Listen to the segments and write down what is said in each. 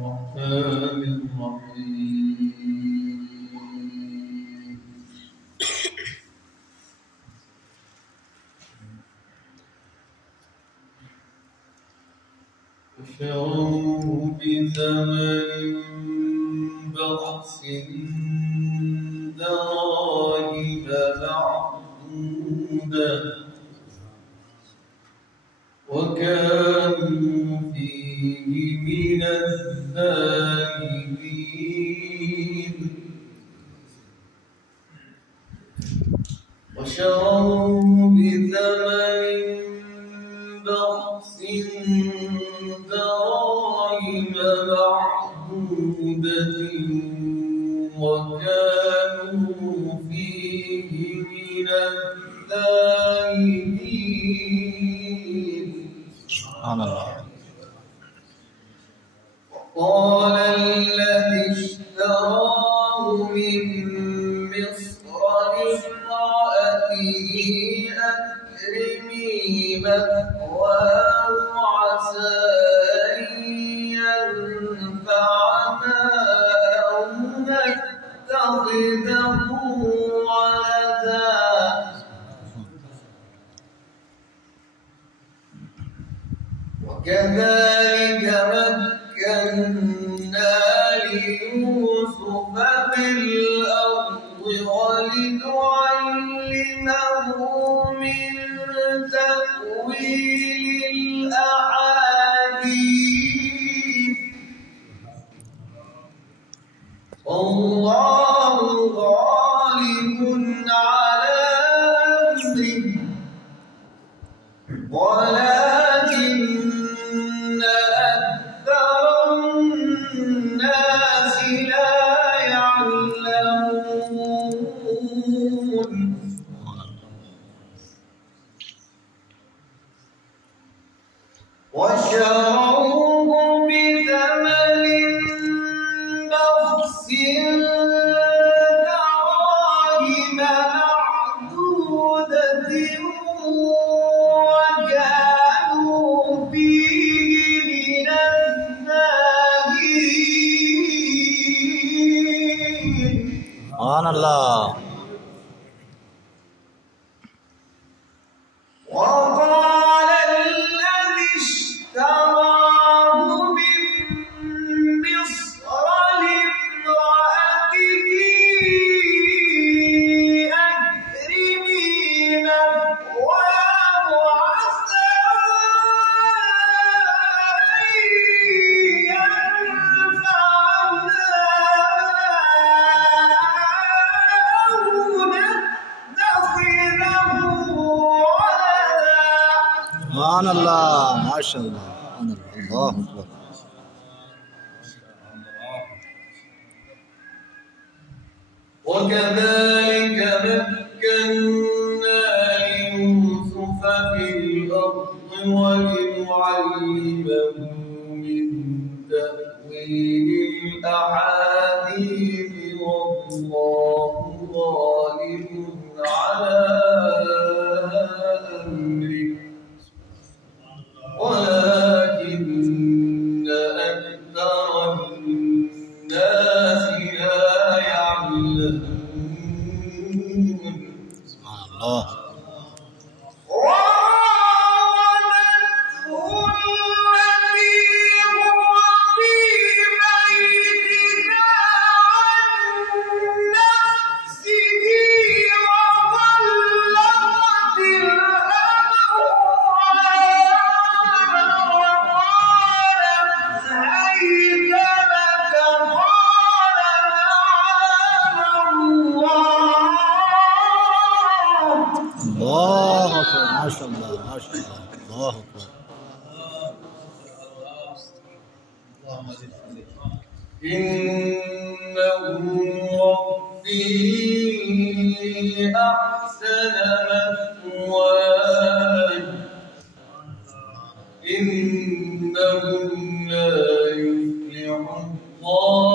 الرحمن الرحيم وشروه بثمن بخس دراهم معدودة وكانوا فيه من الزاهدين وشروه بثمن بخس دراهم معدودة وكانوا فيه من الزاهدين. سبحان الله. قال الذي اشتراه من مصر لامرأته أكرمي مثواه عسى أن ينفعنا أو نتخذه ولدا وكذلك مكنا ليوسف في الأرض ولنعلمه من تأويل الأحاديث والله غالب على أمره ولكن أكثر الناس لا يعلمون. وشروه بثمن بخس دراهم معدودة وكانوا فيه من الزاهدين. سبحان الله. وقال الذي اشتراه من مصر لامرأته أكرمي مثواه عسى أن ينفعنا أو نتخذه سبحان الله. ما شاء الله. سبحان الله. الله أكبر. وكذلك مكنا ليوسف في الأرض ولنعلمه من تأويل الأحاديث والله غالب على أمره ولكن أكثر الناس لا يعلمون. سبحان الله. وراودته التي هو في بيتها عن نفسه وغلقت الأبواب وقالت هيت لك قال معاذ الله. الله أكبر. ما شاء الله. ما شاء الله. الله أكبر. إنه ربي أحسن مثواي إنه لا يفلح الظالمون.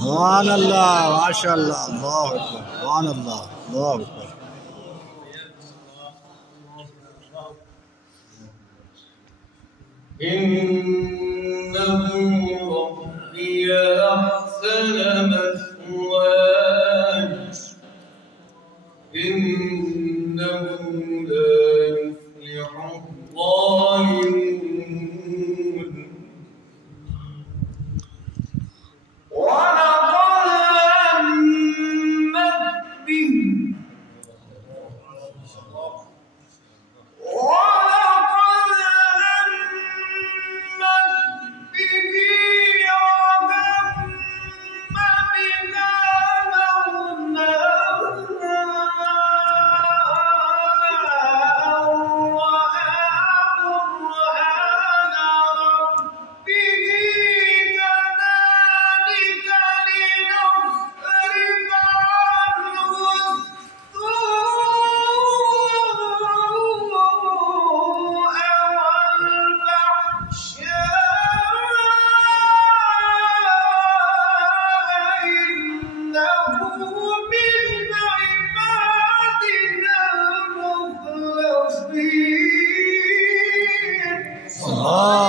سبحان الله ما شاء الله الله أكبر سبحان الله الله أكبر إنه ربي أحسن مثواي إنه لا يفلح الظالمون ولقد همت به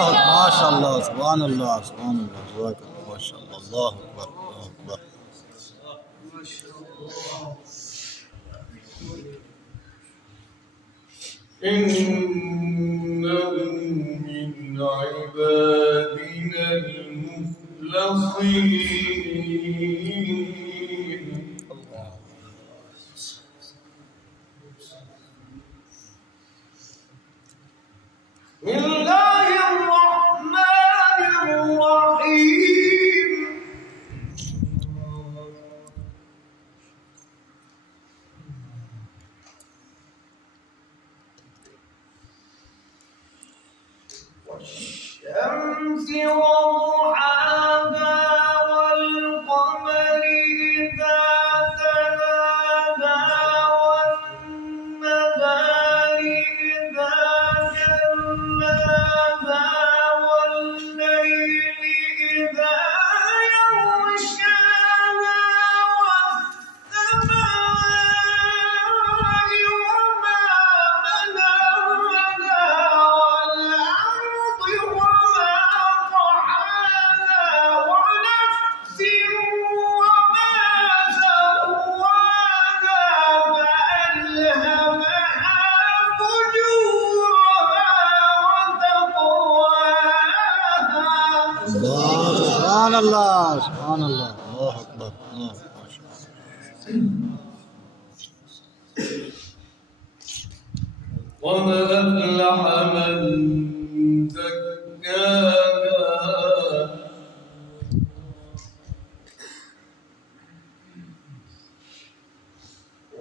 ما شاء الله سبحان الله سبحان الله تبارك الله ما شاء الله الله أكبر الله أكبر إنه من عبادنا المخلصين بسم الله الرحمن الرحيم والشمس وضحاها والقمر إذا تلاها والنهار إذا جلاها والليل إذا يغشاها والسماء وما بناها والأرض وما طحاها ونفس وما سواها فألهمها فجورها وتقواها سبحان الله سبحان الله الله أكبر الله ما شاء الله قد أفلح من زكاها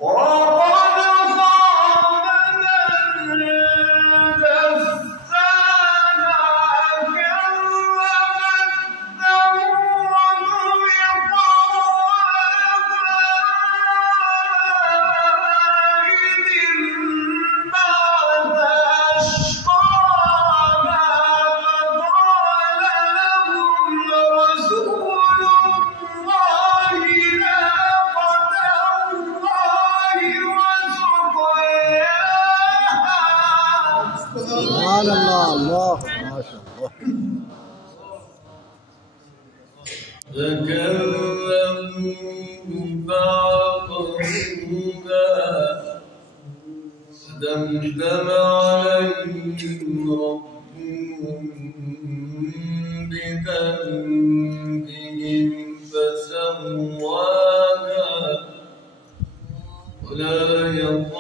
وقد خاب من دساها كذبت ثمود بطغواها إذ انبعث أشقاها فقال لهم رسول الله ناقة الله وسقياها سبحان الله الله ما شاء الله فكذبوه فعقروها فدمدم عليهم ربهم بذنبهم فسواها ولا يخاف